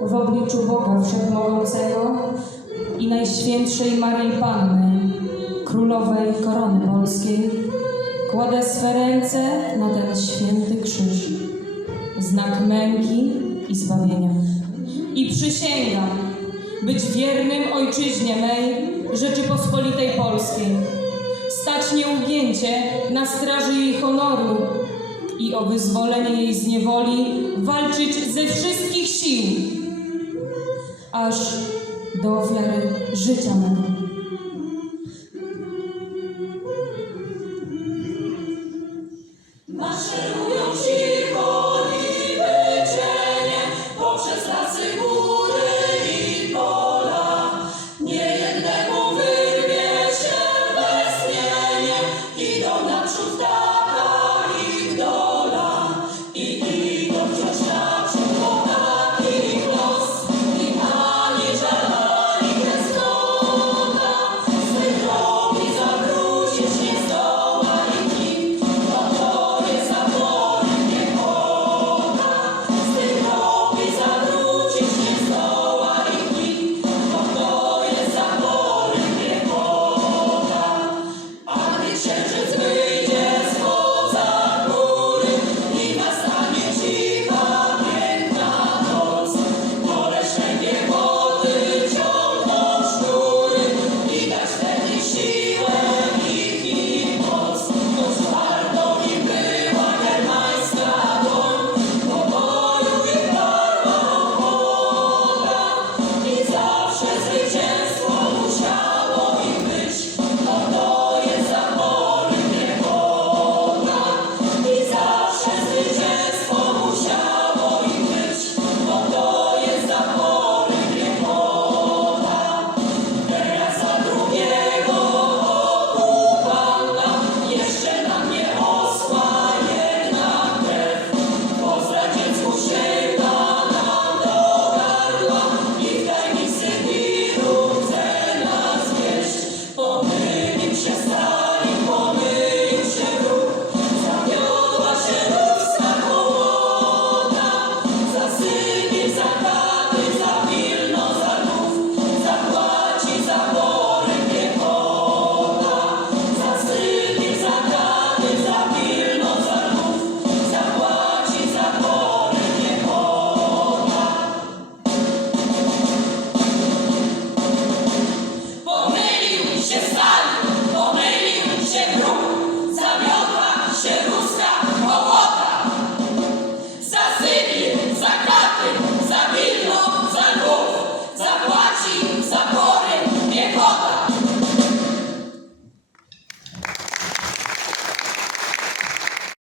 w obliczu Boga Wszechmogącego i Najświętszej Maryi Panny, Królowej Korony Polskiej, kładę swe ręce na ten święty krzyż, znak męki i zbawienia. I przysięgam być wiernym ojczyźnie mej, Rzeczypospolitej Polskiej, stać nieugięcie na straży jej honoru i o wyzwolenie jej z niewoli walczyć ze wszystkich sił, aż do ofiary życia mego. Maszeruj!